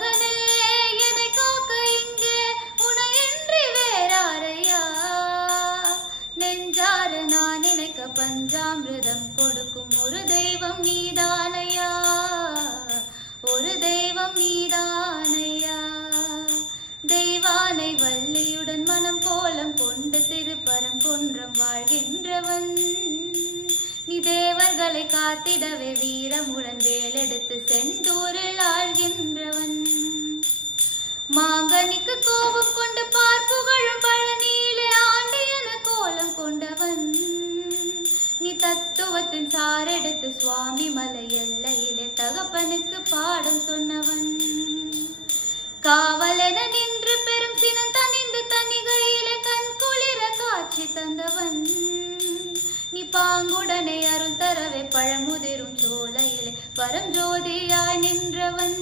மகனே என்னை காக்க இங்கே உனையின்றி வேறாரையா, நெஞ்சார நான் நினைக்க பஞ்சாமிர்தம் கொடுக்கும் ஒரு தெய்வம் நீதானையா, ஒரு தெய்வம் நீதானையா. தெய்வானை வள்ளியுடன் மனம் கோலம் கொண்டு திருப்பரம் குன்றம் வாழ்கின்றவன், நீ தேவர்களை காத்திடவே வீரமுடன் வேலெடுத்து செந்தூரில் ஆழ்கின்றவன். மாங்கனிக்கு கோபம் கொண்டு பார்ப்புகழும் பழனியிலே ஆண்டியன கோலம் கொண்டவன், நீ தத்துவத்தின் சாரெடுத்து சுவாமி மலை எல்லையிலே தகப்பனுக்கு பாடம் சொன்னவன். காவலென நின்று பெரும் சினம் தனிந்து தனிகையிலே கண் குளிர காட்சி தந்தவன், நீ பாங்குடனே அருள் தரவே பழமுதிரும் சோலையிலே பரஞ்சோதியாய் நின்றவன்.